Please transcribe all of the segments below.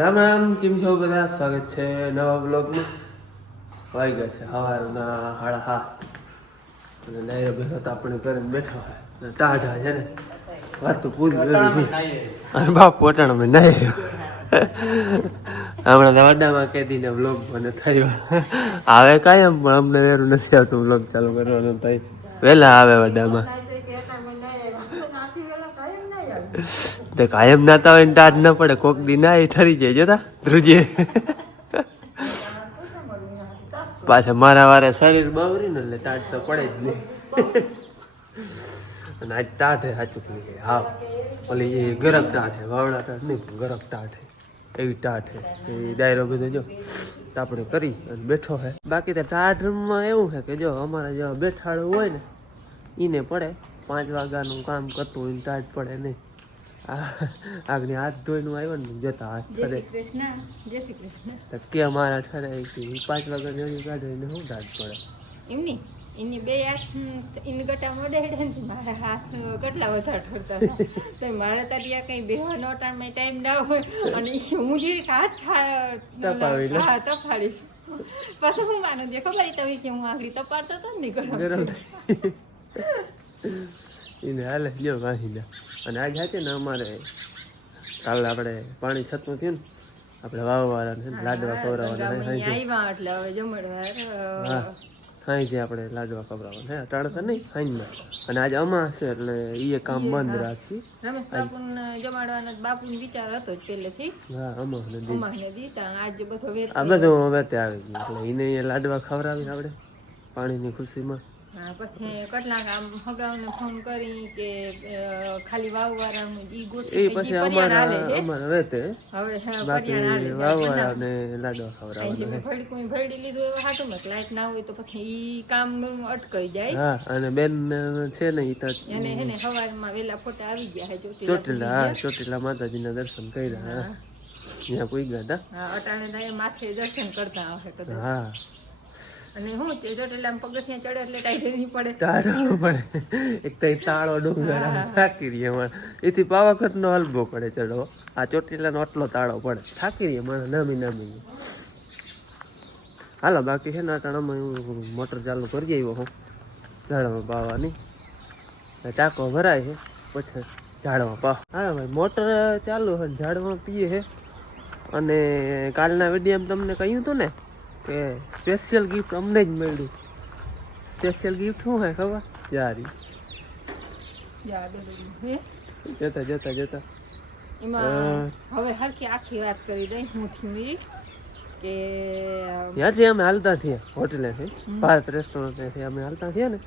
રામ રામ, કેમ છો બધા? સ્વાગત છે નવા બ્લોગમાં. વાઈ ગયા છે સવારના 7:30 અને ડાયરો ભેગો તો આપણે કરીને બેઠા હોય ટાઢા છે ને વાત તો પૂરી કરી અને બાપ પોટાણામાં નાઈ હમણાં તો વાડામાં કેદીને બ્લોગ મને થયો આવે કાયમ, પણ અમને વેરું નથી આવતું બ્લોગ ચાલુ કરવાનું. થાય વહેલા આવે વાડામાં તો કાયમ નાતા હોય ને ટાઢ ના પડે, કોક દી ના એ ઠરી જાય. જોતા ધ્રુજીએ પાછા મારા વારે શરીર બાવરી ને એટલે ટાઢ તો પડે જ નહીં. અને આજ ટાઢ હે સાચું કહી ગઈ. હા, ઓલી એ ગરક ટાઢ હે, વાવડા ટાઢ નહીં પણ ગરક ટાઢ હે, એવી ટાઢ હે. એ ડાયરો બધો જો આપણે કરી અને બેઠો હે. બાકી તો ટાઢમાં એવું છે કે જો અમારે જો બેઠાડું હોય ને એને પડે, 5 વાગ્યાનું કામ કરતું હોય ને ટાઢ પડે નહીં. આગળ હાથ ધોઈને આવ્યો ને જતા હાથ ઠરે કે મારા ઠરે 5 વાગ્યા જોઈ કાઢીને શું ટાઢ પડે એમની એની બે હાથ એની ગટા મોડે ને મારા હાથ કેટલા વધારે ઠરતા તો મારે ત્યાં કઈ બેવાનો ટાઈમ ના હોય અને હું જે હાથ તપાડીશ પછી હું માનું દે ખબર તો કે હું આગળ તપાડતો હતો ને ગરમ એને હાલે લ્યો વાહીને. અને આજ છે ને અમારે કાલે આપણે પાણી છતું થયું ને આપણે વાવવાળાને લાડવા ખવડાવવાના થાય છે. આપણે લાડવા ખવડાવવાના હે ટાળતા નહીં હાઈમાં. અને આજે અમાસ છે એટલે એ કામ બંધ રાખી. રમેશ બાપુને જમાડવાનો બાપુનો વિચાર હતો જ પહેલેથી. હા, અમાસને દીધા આજે બધો આ બધું વેતે આવી ગયું એટલે એને લાડવા ખવડાવી આપણે પાણીની ખુશીમાં. પછી કેટલાક આમ હગાવને ફોન કરી કે ખાલી વાવવાળાનું ઈ ગોઠવી એ પછી અમારા વેતે હવે બાકી વાવવાળાને લાડવા ખવડાવવાના ભેડી લીધું એવું હાટું ને લાઈટ ના હોય તો પછી ઈ કામ અટકાઈ જાય. હા, અને બેન છે ને ઈ તો એને હેને સવારમાં વેલા ફોટા આવી ગયા હે ચોટીલા. હા, ચોટીલા માતાજીના દર્શન કર્યા. હા, ત્યાં કોઈ ગયા હતા. હા, અટાણે માથે દર્શન કરતા આવે કદાચ. હા, અને હું તે ચોટીલા પગથિયાં ચડે એટલે ટાઈટ પડે. એક તો તાળો ડુંગર થાકી રહીએ અમારે એથી પાવાગઢનો હલબો પડે ચડવો. આ ચોટીલાનો આટલો તાળો પડે, થાકી રહીએ મારે નામી. હાલો, બાકી છે ને અટાણામાં હું મોટર ચાલુ કરી આવ્યો હું ઝાડમાં પાવાની. ટાંકો ભરાય છે પછી ઝાડમાં પાવ. હા ભાઈ, મોટર ચાલુ છે ઝાડમાં પીએ છે. અને કાલના વિડીયોમાં તમને કહ્યું હતું ને કે સ્પેશિયલ ગિફ્ટ અમને જ મળ્યું. સ્પેશિયલ ગિફ્ટ શું હે ખબર? યારી જતા એમાં હવે હરખી આખી વાત કરી દઈ હું થયું કે ત્યાંથી અમે હાલતા થયા હોટેલેથી, ભારત રેસ્ટોરન્ટથી અમે હાલતા થયા ને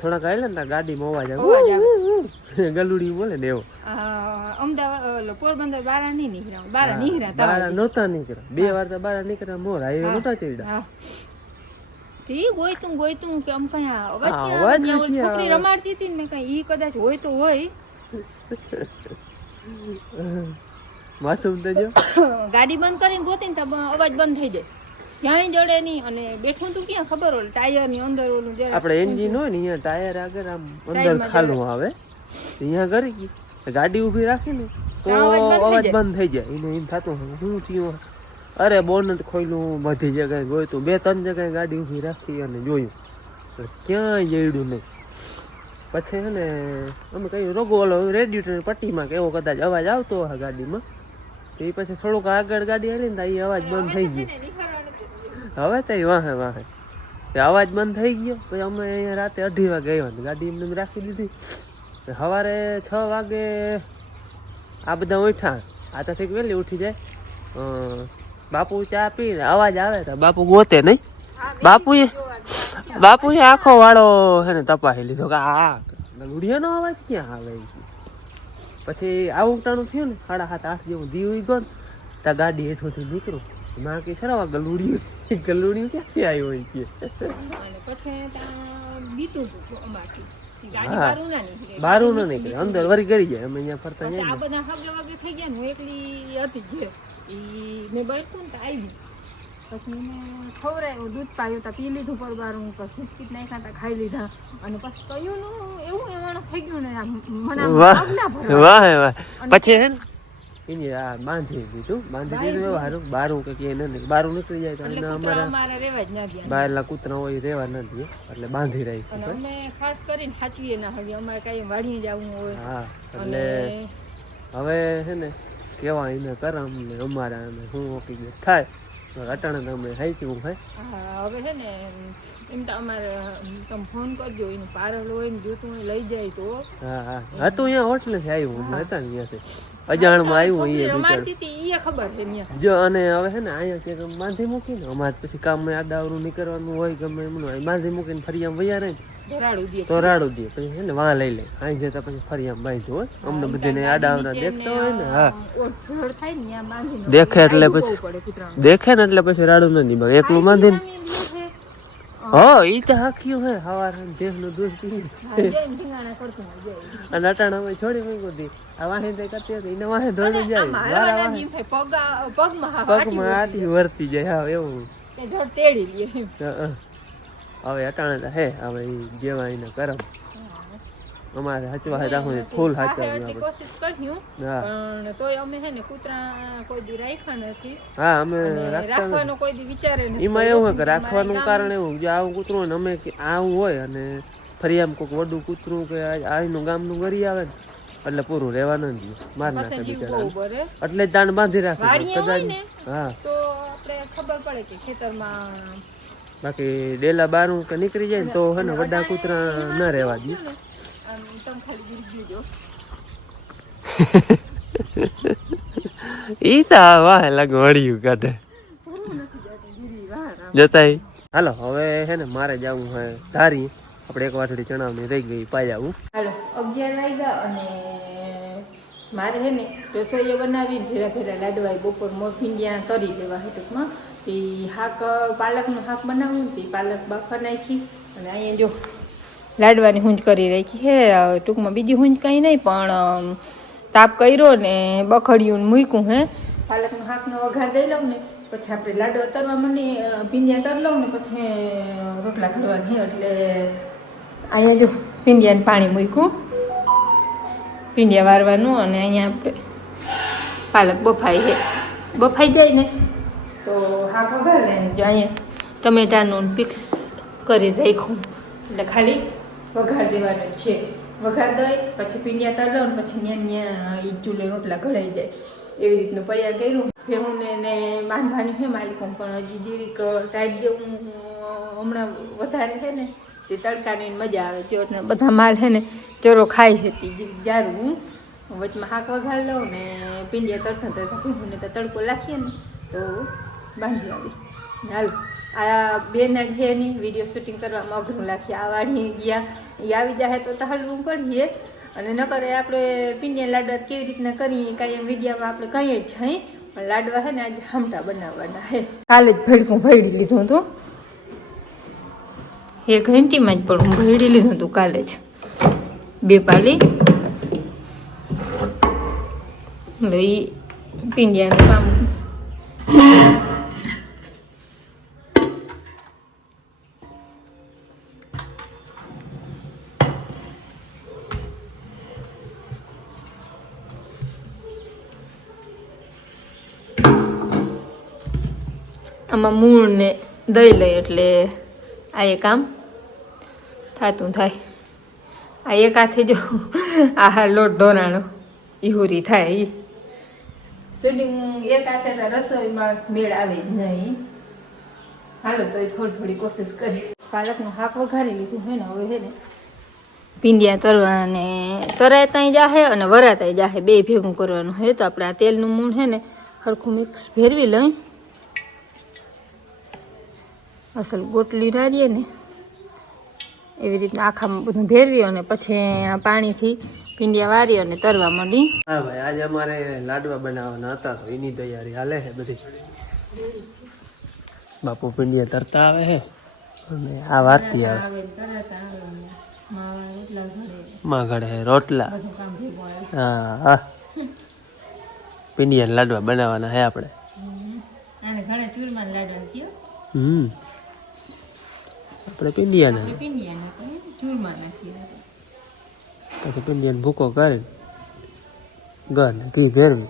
થોડાક આવેલા ને ગાડીમાં અવાજ આવે ગલુડી બોલે ને એવો. અમદાવાદ પોરબંદર બારા નહીં નીકળ્યા, બારા નહોતા નીકળ્યા 2 વાર તો બારા નીકળ્યા, મોર હાઈવે નહોતા ચડ્યા. ગોયતું કે આમ કઈ અવાજ છોકરી રમાડતી હતી ને કઈ ઈ કદાચ હોય તો હોય. માસૂમ તો જો ગાડી બંધ કરીને ગોતી ને અવાજ બંધ થઈ જાય, ક્યાંય જડે નહીં. અને બેઠું તું ક્યાં ખબર હોય ટાયર ની અંદર ઓલું આપણે એન્જિન હોય ને અહીંયા ટાયર આગળ આમ અંદર ખાલું આવે, અહીંયા કરી ગઈ ગાડી ઊભી રાખીને તો અવાજ બંધ થઈ જાય. એને એમ થતું શું થયું? અરે બોનટ ખોલ્યું, બધી જગ્યાએ ગોતું, 2-3 જગ્યાએ ગાડી ઊભી રાખી અને જોયું ક્યાંય જડ્યું નહીં. પછી છે ને અમે કહ્યું રોગો ઓલો રેડિયેટર પટ્ટીમાં કે એવો કદાચ અવાજ આવતો હોય ગાડીમાં. તો એ પછી થોડુંક આગળ ગાડી હાલી ને એ અવાજ બંધ થઈ ગયો. હવે તો વાહે અવાજ બંધ થઈ ગયો. પછી અમે અહીંયા રાતે 2:30 વાગે આવ્યા, ગાડી એમને રાખી દીધી. સવારે 6 વાગે આ બધા ઉઠ્યા. આ તો ઠીક વહેલી ઉઠી જાય. બાપુ ચા પીને અવાજ આવે તો બાપુ ગોતે નહીં. બાપુએ આખો વાળો છે ને તપાસી લીધો કે આ ગલુડિયાનો અવાજ ક્યાં આવે. પછી આવું ટાણું થયું ને 7:30-8 જેવું દીવ ગયો ને ત્યાં ગાડી હેઠોથી નીકળું માં કે સર ગલુડિયું ક્યાંથી આવ્યો હોય કે બારું ન નીકળે, અંદર વરી કરી જાય. અમે અહીંયા ફરતા જાય આ બધા હગે વગે થઈ ગયા ને એકલી હતી જે મેં બરકું ને આવી પછી મેં ખવડાવ્યું, દૂધ પાયું તા પી લીધું પરબારું, પછી બિસ્કીટ નાખ્યા તા ખાઈ લીધા. અને પછી કયું એવું એવાનું થઈ ગયું ને મને વાહ. પછી એની આ બાંધી દીધું એવું સારું બારું કે નથી બારું નીકળી જાય તો એટલે એના કૂતરા અમારા અમારે રહેવા જ ના દે બહારના કૂતરા હોય રહેવા ન દે એટલે બાંધી અને રાખ્યું અમે ખાસ કરીને સાચવીએ ના હોય અમારે કાંઈ વાડીએ જવું હોય હા અને એટલે હવે છે ને કેવા એને કરમ ને અમારા અને શું ઓકી થાય તો અટાણે તમે હાઈચ્યું ભાઈ હા હવે છે ને એમ તો અમારે તમે ફોન કરજો એનું પારલ હોય ને જોતું હોય લઈ જાય તો હા હા હતું અહીંયા હોટલેથી આવ્યું હતા ને અહીંયાથી અજાણમાં આવ્યું એ રમાડતી હતી એ ખબર છે ત્યાં જો અને હવે છે ને અહીંયા ક્યાંક બાંધી મૂકીને અમારે પછી કામમાં આડાવરું નીકળવાનું હોય ગમે એમનું બાંધી મૂકીને ફરી આમ વૈયા રહે તો રાડું દે પછી છે ને વાં લઈ લે અહીં જતા પછી ફરી આમ બાંધ્યું હોય અમને બધાને આડાવરા દેખતા હોય ને હા દેખે એટલે પછી દેખે ને એટલે પછી રાડું નથી બાંધ એકલું બાંધીને હા ઈ તો હાખ્યું હે હવાર ભેંસનું દૂધ પી અને અટાણા અમે છોડી મૂક્યું હતી આ વાહે કરતી હતી એને વાહે ધોઈ જાય પગમાં આટી વર્તી જાય હા એવું હવે અટાણા તો હે હવે જેવા એને કરમ અમારે હચવા રાખવું ફૂલ કોશિશ કર્યું પણ તોય અમે છે ને કૂતરા કોઈ દી રાખ્યા નથી હા અમે રાખવાનો કોઈ દી વિચારે નથી એમાં એવું કે રાખવાનું કારણ એવું જે આવું કૂતરું હોય ને અમે આવું હોય અને ફરી આમ કોઈક વડું કૂતરું કે આનું ગામનું ગરી આવે ને એટલે પૂરું રહેવાનું જ માર નાખે બિચારા એટલે જ દાણ બાંધી રાખે કદાચ હા તો આપણે ખબર પડે કે ખેતરમાં બાકી ડેલા બારું કે નીકળી જાય ને તો હે ને વડા કૂતરા ન રહેવા દે ઈ તો વાહ લાગ વળ્યું કાઢે જતા હાલો હવે હે ને મારે જવું હે ધારી આપણે એક વાટડી ચણાવની રહી ગઈ પાઈ આવું હાલો 11 વાગ્યા અને મારે હે ને રસોઈ બનાવી ભેરા ભેરા લાડવા બપોર મોફીંડિયા તરી લેવા હે ટૂંકમાં એ શાક પાલકનું શાક બનાવવું તે પાલક બાફા નાખી અને અહીંયા જો લાડવાની હુંજ કરી રાખી હે ટૂંકમાં બીજી હુંજ કંઈ નહીં પણ તાપ કર્યો ને બખડ્યું ને મૂક્યું હે પાલકનું શાકનો વઘાર દઈ લઉં ને પછી આપણે લાડવા તરવા માંડી ભીંડિયા તર લઉં ને પછી રોટલા ઘડવાની એટલે અહીંયા જો ભીંડિયાને પાણી મૂક્યું ભીંડિયા વારવાનું અને અહીંયા આપણે પાલક બફાઈ જાય ને તો શાક વઘાર લે જો અહીંયા ટમેટાનું પીસ કરી રાખ્યું એટલે ખાલી વઘાર દેવાનું છે વઘાર દઈ પછી પીંડિયા તર દઉં ને પછી ત્યાં એ ચૂલે રોટલા ઘડાઈ જાય એવી રીતનું તૈયાર કર્યું ભેહુંને ને બાંધવાનું છે માલિકો પણ હજી જીરીક ટાઈટ જેવું હમણાં વધારે છે ને તે તડકાની મજા આવે જો એટલે બધા માલ છે ને ચોરો ખાઈ હતી જીરીક જારું વચમાં શાક વઘાર લઉં ને પીંડિયા તરતા તરતા ભેહુંને તો તડકો લાખીએ ને તો બાંધી આવી હાલ આ બેના ઘેરની વિડીયો શૂટિંગ કરવામાં અઘરું લાગીએ આ વાળી ગયા એ આવી જાય તો હલવું પડીએ અને ન કરે આપણે પીંડિયા લાડવા કેવી રીતના કરીએ કાંઈ એમ વિડીયોમાં આપણે કહીએ જ છીએ પણ લાડવા છે ને આજે હમટા બનાવવાના છે કાલે જ ભેડકું ભેડી લીધું હતું એક ઘંટીમાં જ પણ હું ભેડી લીધું હતું કાલે જ 2 પાલી એટલે એ પીંડિયાનું કામ આમાં મૂળ ને દઈ લઈ એટલે આ એ કામ થતું થાય આ એક હાથે જો આ લોટ ઢોરાણો ઈહુરી થાય એ શૂટિંગ એક હાથે તો રસોઈમાં મેળ આવે જ નહીં હાલો તો એ થોડી કોશિશ કરી પાલકનું શાક વઘારી લીધું હે ને હવે છે ને પીંડિયા તરવા ને તરાતાય જાહે અને વરાતાય જાહે બે ભેગું કરવાનું હે તો આપણે આ તેલનું મૂળ છે ને સરખું મિક્સ ભેરવી લઈ અસલ ગોટલી રાડીએ ને એવી રીતના આખામાં બધું ભેરવી અને પછી આ પાણીથી પીંડિયા વારી અને તરવા માંડી હા ભાઈ આજે અમારે લાડવા બનાવવાના હતા તો એની તૈયારી હાલે છે બધી બાપુ પીંડિયા તરતા આવે છે અને આ વારતી આવે માં ઘડે રોટલા હા હા પીંડિયા લાડવા બનાવવાના છે આપણે ઘણા ચૂરમાન લાડવા થયો આપણે પીંડિયાને ચૂરમા નાખીએ પછી પીંડિયાને ભૂકો કરી ઘર ને ઘી ભેરવી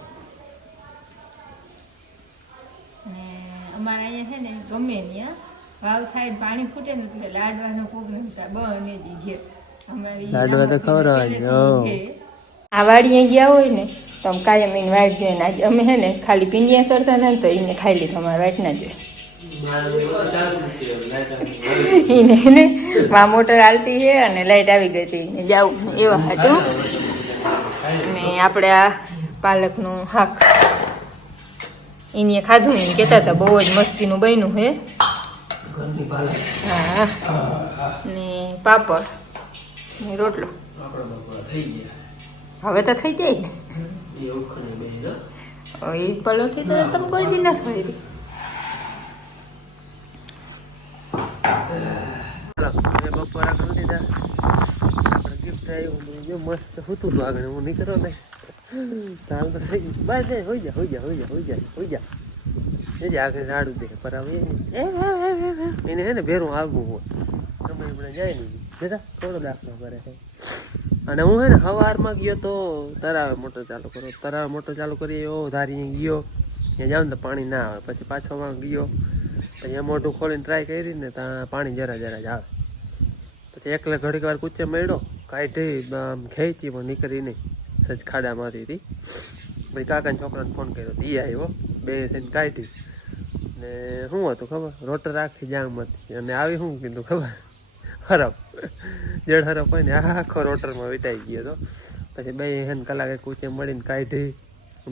છે ને ગમે ત્યાં વાવ થાય પાણી ફૂટે ને એટલે લાડવાનો પ્રોગ્રામ થાય બને જ ઘેર અમારી લાડવા તો ખવડાવવા આ વાડીએ ગયા હોય ને તો આમ કાયમ એને વાટ જોઈએ ને આજે અમે હે ને ખાલી પીંડિયા ચડતા ને તો એને ખાઈ લીધો અમારા વાટના જોઈએ એને માં મોટર હાલતી છે અને લાઈટ આવી ગઈ હતી એને જાવું એવા હતું અને આપણે આ પાલકનું શાક એને ખાધું એને કહેતા હતા બહુ જ મસ્તીનું બન્યું છે હા ને પાપડ ને રોટલો હવે તો થઈ જાય ને એ પલોઠી તો તમે કોઈ દી ના ખાઈ હતી બપોરા કરી દીધા આપણે ગિફ્ટ આવ્યું જો મસ્ત હતું આગળ હું નીકળો ને ચાલ તો થઈ ગયું બસ હોઈ જા આગળ રાડું દે પર હવે એને હે ને ભેરું આગવું હોય તમે એમણે જાય નહીં બેટા થોડો દાખલો કરે છે અને હું હે ને સવારમાં ગયો તો તરાવે મોટર ચાલુ કરો તરાવે મોટર ચાલુ કરી એવો ધારી ગયો ત્યાં જાવ ને તો પાણી ના આવે પછી પાછો ગયો પછી મોઢું ખોલીને ટ્રાય કરી ને ત્યાં પાણી જરા જ આવે પછી એકલે ઘડીક વાર કૂચે મળ્યો કાઢી ખેંચી પણ નીકળી નહીં સજ ખાડામાંથી હતી પછી કાકાના છોકરાને ફોન કર્યો એ આવ્યો બે થઈને કાઢી ને શું હતું ખબર રોટર આખી જામમાંથી અને આવી શું કીધું ખબર હરફ જડ હરફ હોય ને આખો રોટરમાં વિટાઈ ગયો હતો પછી બે હેન કલાકે કૂચે મળીને કાઢી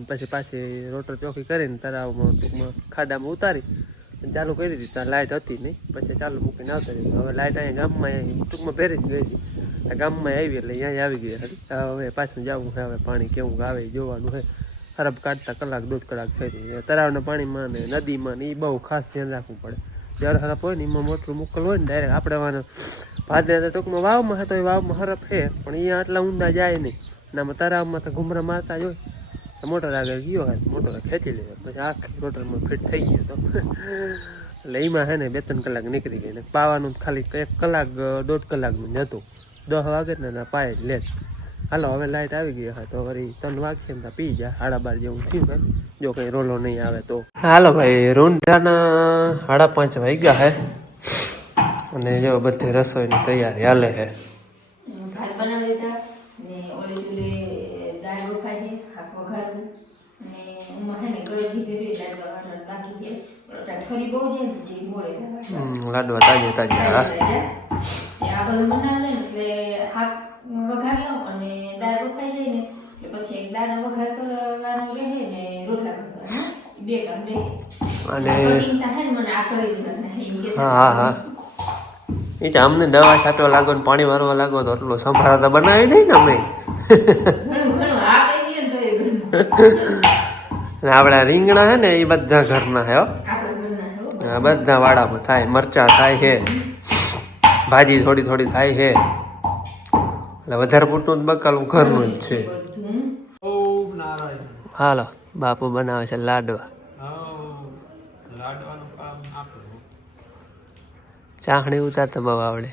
પછી પાછી રોટર ચોખ્ખી કરીને તળાવમાં ટૂંકમાં ખાડામાં ઉતારી ચાલુ કરી દીધી ત્યાં લાઇટ હતી નહીં પછી ચાલુ મૂકીને આવતા રહી હવે લાઇટ અહીંયા ગામમાં ટૂંકમાં ભેરી જ ગઈ હતી ગામમાં આવી એટલે અહીંયા આવી ગઈ હતી હવે પાછું જવું છે હવે પાણી કેવું આવે જોવાનું છે હરફ કાઢતા કલાક 1.5 કલાક થઈ રહી તળાવના પાણીમાં ને નદીમાં ને એ બહુ ખાસ ધ્યાન રાખવું પડે જળ હરફ હોય ને એમાં મોટરું મોકલ હોય ને ડાયરેક્ટ આપણે વાને ભાદરે તો ટૂંકમાં વાવમાં હતો એ વાવમાં હરફ છે પણ અહીંયા આટલા ઊંડા જાય નહીં અને આમાં તળાવમાં તો ઘૂમરા મારતા જ હોય મોટર આગળ ગયો હોય મોટર ખેંચી લે પછી આખી રોટરમાં ફિટ થઈ ગયો તો એટલે એમાં હે ને 2-3 કલાક નીકળી ગઈ ને પાવાનું ખાલી 1 કલાક 1.5 કલાકનું જ હતું 10 વાગે ને પાય લે હાલો હવે લાઇટ આવી ગઈ હા તો વળી 3 વાગે ને પી જા 12:30 જેવું થયું હે જો કંઈ રોલો નહીં આવે તો હાલો ભાઈ રૂંઢાના 5:30 વાગ્યા હે અને જો બધી રસોઈની તૈયારી હાલે હે ભાત બનાવી દીધા ને ઓલી ચૂલે દાળ વઘારી શાક વઘારું ને એમાં હે ને ગળથી ભેરી દાળ વઘારવાનું બાકી છે ઓટા ઠરી બહુ જાય ને જે મોળે લાડવા તાજે હા આ બધું બનાવે ને એટલે શાક વઘાર લઉં અને દાળ વઘાઈ જાય ને એટલે પછી એક દાળ વઘાર કરવાનો રહે ને રોટલા કરવાના બે કામ રહે અને હે ને મને આ કરી દીધા હા એ તો અમને દવા છાંટવા લાગો ને પાણી વારવા લાગો તો એટલો સંભાળા તો બનાવી નહીં ને અમે આપડા રીંગણા હે ને એ બધા ઘરના હે બધા વાળા થાય મરચા થાય છે ભાજી થોડી થોડી થાય છે એટલે વધારે પૂરતું બકાલું ઘરનું જ છે હાલો બાપુ બનાવે છે લાડવા ચાહણી ઉતારતા બહુ આવડે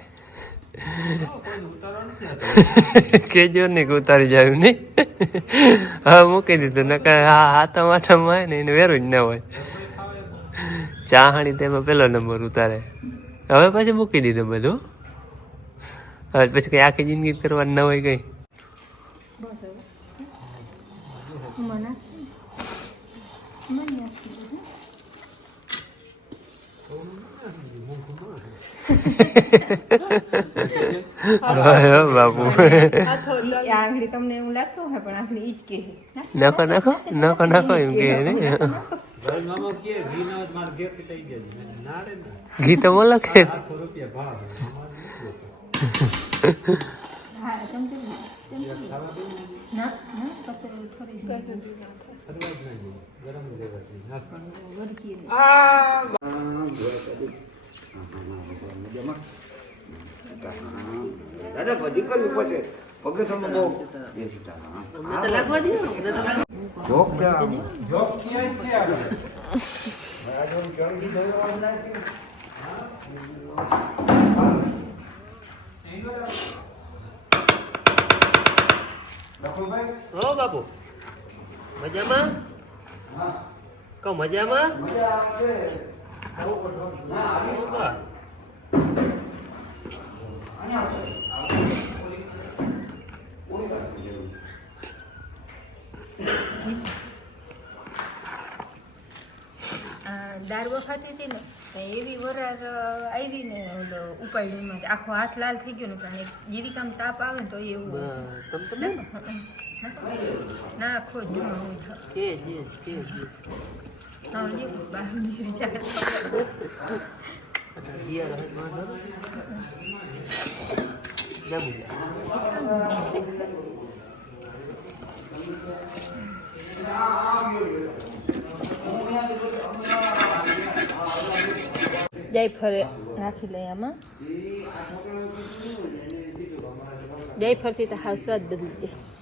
કેજો ને કે ઉતારી જાય નહીં હા મૂકી દીધું નકર હાથા માથામાં આવે ને એને વેરું જ ના હોય ચાહણી તેમાં 1લો નંબર ઉતારે હવે પછી મૂકી દીધું બધું હવે પછી કઈ આખી જિંદગી કરવાની ના હોય કઈ બાપુ આંગળી તમને એવું લાગતું હોય પણ આંગળી ઈ જ કે નાખો એમ કે ઘી તો બોલો કે દાદા બધી કરવી પડે પગે તમે બહુ હો બાપુ મજામાં કહો મજામાં દાળ વખાતી હતી ને એવી વરાર આવી ને ઉપાડીમાં આખો હાથ લાલ થઈ ગયો ને કારણ જીરી કામ તાપ આવે ને તો એવું ના આખો જ વિચાર જાયફળ નાખી લઈએ આમાં જાયફળથી તો હાવ સ્વાદ બદલી જાય